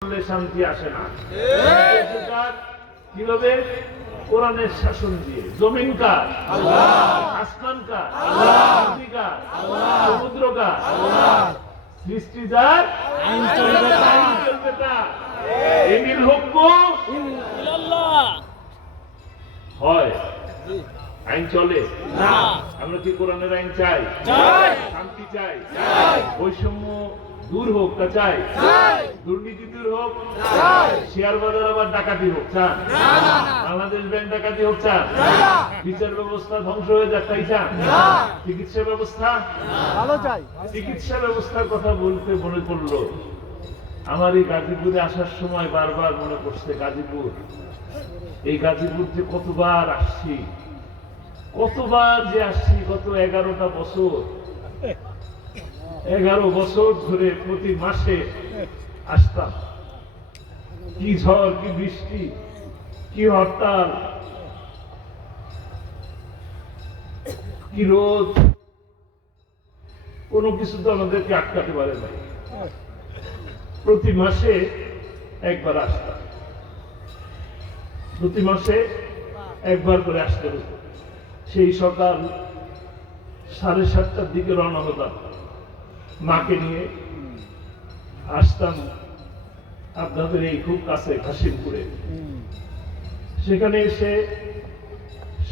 শান্তি আসে না। কিভাবে? কোরআনের শাসন দিয়ে। জমিন কার? আসমান কার? নদী কার? সমুদ্র কার? সৃষ্টি যার, আইন চলবে তার। ইনিল হুকমু ইল্লাল্লাহ। হয় আইন চলে না। আমরা কি কোরআনের আইন চাই? শান্তি চাই, বৈষম্য দূর হোক তা চাই, দুর্নীতি দূর হোক, শেয়ার বাজার আবার ডাকাতি হোক চান? বাংলাদেশ ব্যাংক ডাকাতি হোক চান? বিচার ব্যবস্থা ধ্বংস হয়ে যাক তাই চান? চিকিৎসা ব্যবস্থা ভালো চাই। চিকিৎসা ব্যবস্থার কথা বলতে মনে পড়লো, আমার এই গাজীপুরে আসার সময় বারবার মনে পড়ছে গাজীপুর। এই গাজীপুর যে কতবার আসছি, কতবার যে আসছি, গত 11টা বছর, 11 বছর ধরে প্রতি মাসে আসতাম। কি ঝড়, কি বৃষ্টি, কি হরতাল, কি রোদ, কোনো কিছু তো আমাদেরকে আটকাতে পারে না। প্রতি মাসে একবার আসতাম, প্রতি মাসে একবার করে আসতে হতো। সেই সকাল 7:30টার দিকে রওনা হতাম, মাকে নিয়ে আসতাম আপনাদের এই খুব কাছে কাশিমপুরে। সেখানে এসে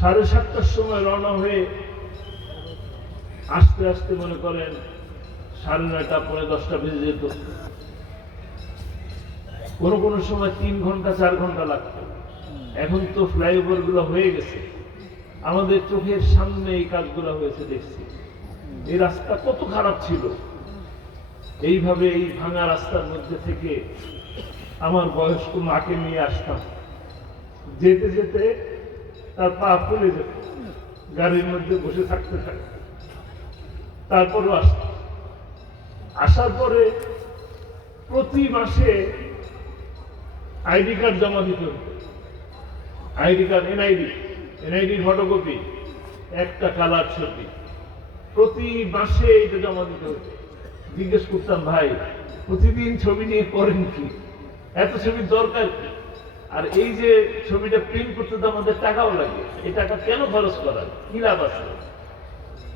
7:30টার সময় রওনা হয়ে আস্তে আস্তে মনে করেন 9:30 পৌনে 10টা বেজে যেত। কোনো কোনো সময় 3 ঘন্টা 4 ঘন্টা লাগতো। এখন তো ফ্লাইওভার গুলো হয়ে গেছে, আমাদের চোখের সামনে এই কাজগুলো হয়েছে দেখছি। এই রাস্তা কত খারাপ ছিল। এইভাবে এই ভাঙা রাস্তার মধ্যে থেকে আমার বয়স্ক মাকে নিয়ে আসতাম। যেতে যেতে তার পা ফুলে যেত, গাড়ির মধ্যে বসে থাকতে থাকে। তারপরও আসতাম। আসার পরে প্রতি মাসে আইডি কার্ড জমা দিতে হতো। আইডি কার্ড, এনআইডি ফটোকপি, একটা কালার ছবি, প্রতি মাসে এটা জমা দিতে হতো। জিজ্ঞেস করতাম, ভাই প্রতিদিন ছবি নিয়ে করেন কি? এত ছবির দরকার কি? আর এই যে ছবিটা প্রিন্ট করতে তো আমাদের টাকাও লাগে, এই টাকা কেন খরচ করার, কি লাভ আছে?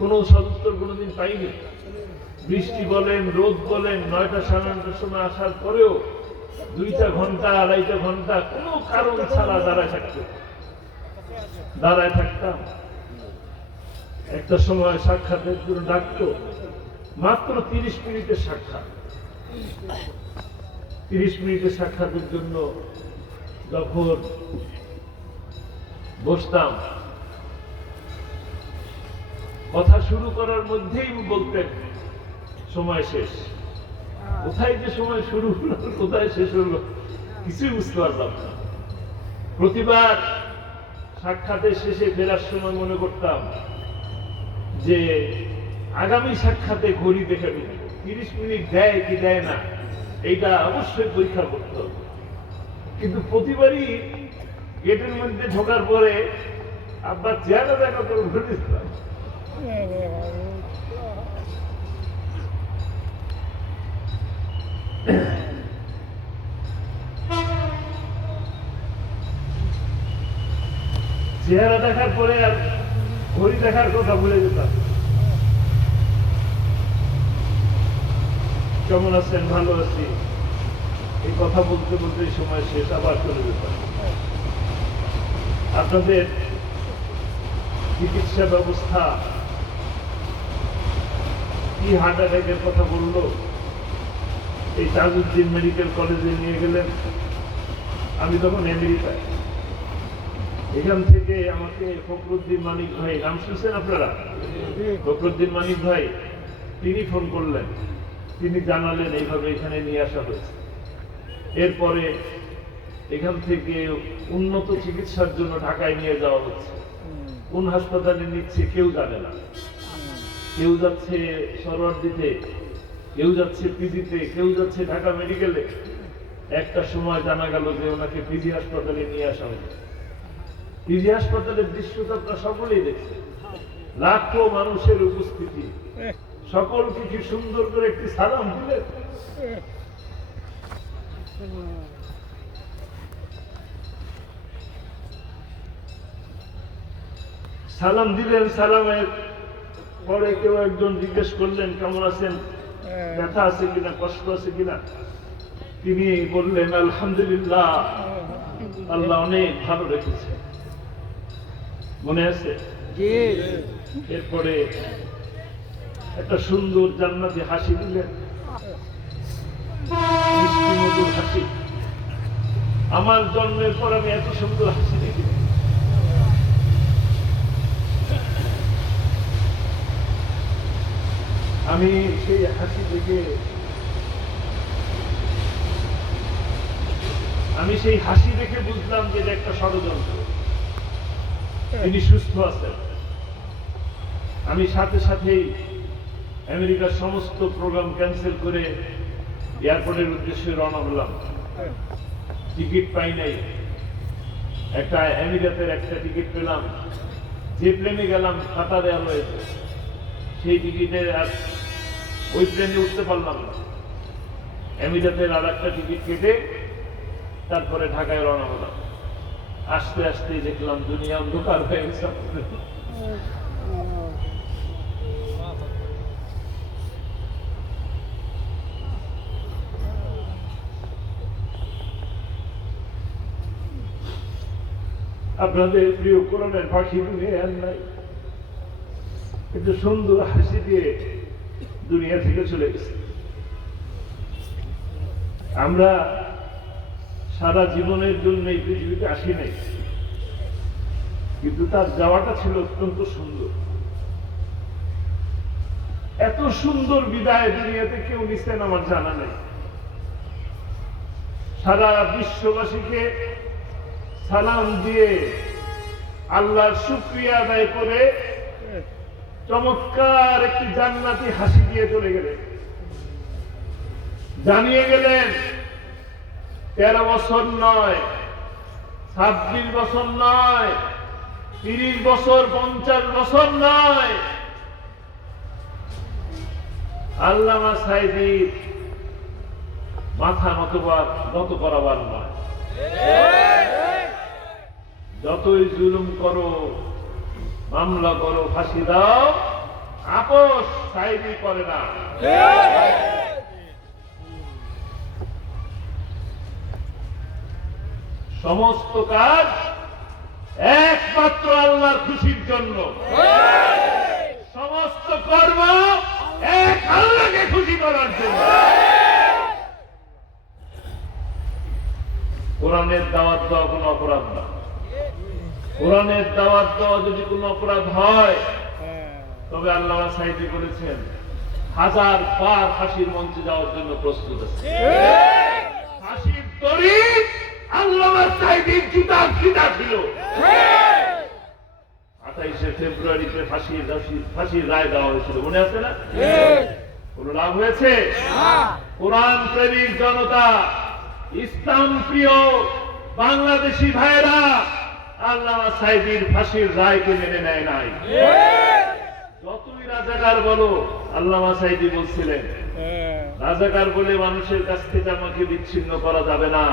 কোনো সদুত্তর কোনোদিন পাইনি। বৃষ্টি বলেন, রোদ বলেন, 9টা 9:30টার সময় আসার পরেও 2টা ঘন্টা 2.5 ঘন্টা কোনো কারণ ছাড়া দাঁড়ায় থাকতাম। একটা সময় সাক্ষাতের জন্য ডাকতো, মাত্র 30 মিনিটের সাক্ষাৎ। 30 মিনিটের সাক্ষাতের জন্য যখন বসতাম, কথা শুরু করার মধ্যেই বলতেন সময় শেষ। কোথায় যে সময় শুরু হলো, কোথায় শেষ হলো, কিছুই বুঝতে পারলাম না। প্রতিবার সাক্ষাতের শেষে ফেরার সময় মনে করতাম যে আগামী সাক্ষাতে ঘড়ি দেখে নিব, 30 মিনিট দেয় কি দেয় না এইটা অবশ্যই পরীক্ষা করতে হবে। কিন্তু প্রতিবারই গেটের মধ্যে ঢোকার পরে আব্বার চেহারা দেখা তো ঘটেছিলাম। চেহারা দেখার পরে আর ঘড়ি দেখার কথা ভুলে যেতাম। কেমন আছেন? ভালো আছি, এই কথা বলতে বলতে সময় শেষ, আবার চলে যেতাম। আপনাদের চিকিৎসা ব্যবস্থা কি হার্ট অ্যাটাকের কথা বললো, এই তাজউদ্দিন মেডিকেল কলেজে নিয়ে গেলেন। আমি তখন আমেরিকায়। এখান থেকে আমাকে ফখরুদ্দিন মানিক ভাই, নাম শুনছেন আপনারা? ফখরুদ্দিন মানিক ভাই, তিনি ফোন করলেন, তিনি জানালেন এইভাবে এখানে নিয়ে আসা হয়েছে। এরপরে এখান থেকে উন্নত চিকিৎসার জন্য ঢাকায় নিয়ে যাওয়া হচ্ছে। কোন হাসপাতালে নিচ্ছে কেউ জানে না। কেউ যাচ্ছে সরওয়ার্দীতে, কেউ যাচ্ছে পিজিতে, কেউ যাচ্ছে ঢাকা মেডিকেলে। একটা সময় জানা গেল যে ওনাকে পিজি হাসপাতালে নিয়ে আসা হয়েছে। পিজি হাসপাতালের দৃশ্যটা আপনারা সকলেই দেখছে, লাখো মানুষের উপস্থিতি, সকলকে কি সুন্দর করে একটি সালাম দিলেন। সালাম দিলেন, সালামের পরে কেউ একজন জিজ্ঞেস করলেন কেমন আছেন, ব্যথা আছে কিনা, কষ্ট আছে কিনা। তিনি বললেন আলহামদুলিল্লাহ, আল্লাহ অনেক ভালো রেখেছে। মনে আছে? এরপরে একটা সুন্দর জান্নাতি হাসি দিলেন, মিষ্টি মধুর হাসি। আমার জন্মের পর আমি এত সুন্দর হাসি দেখি। আমি সেই হাসি দেখে বুঝলাম যে এটা একটা ষড়যন্ত্র। তিনি সুস্থ আছেন। আমি সাথে সাথেই আমেরিকার সমস্ত প্রোগ্রাম ক্যান্সেল করে এয়ারপোর্টের উদ্দেশ্যে রওনা হলাম। টিকিট পাই নাই, একটা আমেরিকাতের একটা টিকিট পেলাম। যে প্লেনে গেলাম কাতার এয়ারওয়েজ, সেই টিকিটে আর ওই প্লেনে উঠতে পারলাম না। আমেরিকাতের আর একটা টিকিট কেটে তারপরে ঢাকায় রওনা হলাম। আস্তে আস্তে দেখলাম দুনিয়া অন্ধকার হয়ে গেছে। আপনাদের প্রিয় কোরআনের পাখি দুনিয়ার নাই, একটু সুন্দর হাসি দিয়ে দুনিয়া থেকে চলে গেছে। আমরা সারা জীবনের জন্য এই পৃথিবীতে আসি নাই, কিন্তু তার যাওয়াটা ছিল অত্যন্ত সুন্দর। এত সুন্দর বিদায় দুনিয়াতে কেউ নিছেন আমার জানা নেই। সারা বিশ্ববাসীকে সালাম দিয়ে আল্লাহর শুকরিয়া আদায় করে চমৎকার একটি জান্নাতি হাসি দিয়ে চলে গেলেন। জানিয়ে গেলেন 13 বছর নয়, 26 বছর নয়, 30 বছর, 50 বছর নয়, আল্লামা সাঈদীর মাথা নত করাবার নয়। যতই জুলুম করো, মামলা করো, ফাঁসি দাও, আপোষ সাঈদী করে না। সমস্ত কাজ একমাত্র আল্লাহর খুশির জন্য, সমস্ত কর্ম এক আল্লাহকে খুশি করার জন্য। কোরআনের দাওয়াত দেওয়া কোনো অপরাধ না। কোরআনের দাওয়াত দেওয়া যদি কোনো অপরাধ হয়, তবে আল্লামা সাঈদী বলেছেন 1000 বার ফাঁসির মঞ্চে যাওয়ার জন্য প্রস্তুত আছে। ফাঁসির দড়ি আল্লামা সাঈদীর জুতার ফিতা ছিল। 28শে ফেব্রুয়ারিতে ফাঁসির রায় দেওয়া হয়েছিল, মনে আছে না? কোন লাভ হয়েছে? কোরআন প্রেমিক জনতা, ইসলাম প্রিয় বাংলাদেশি ভাইরা আল্লামা সাঈদীর ফাঁসির রায়কে মেনে নেয় নাই। যতই রাজাকার বলো, আল্লামা সাঈদী বলছিলেন রাজাকার বলে মানুষের কাছ থেকে আমাকে বিচ্ছিন্ন করা যাবে না,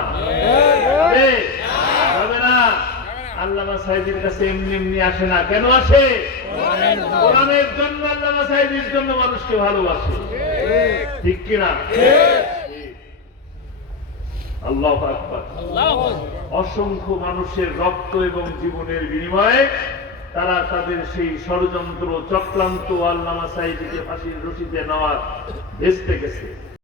যাবে না। আল্লামা সাঈদীর কাছে এমনি এমনি আসে না। কেন আসে? কোরআনের জন্য। আল্লামা সাঈদীর জন্য মানুষকে ভালোবাসে, ঠিক কিনা? আল্লাহু আকবার। অসংখ্য মানুষের রক্ত এবং জীবনের বিনিময়ে তারা তাদের সেই ষড়যন্ত্র চক্রান্ত আল্লামা সাঈদীকে ফাঁসির রশিতে নেওয়ার ভেস্তে গেছে।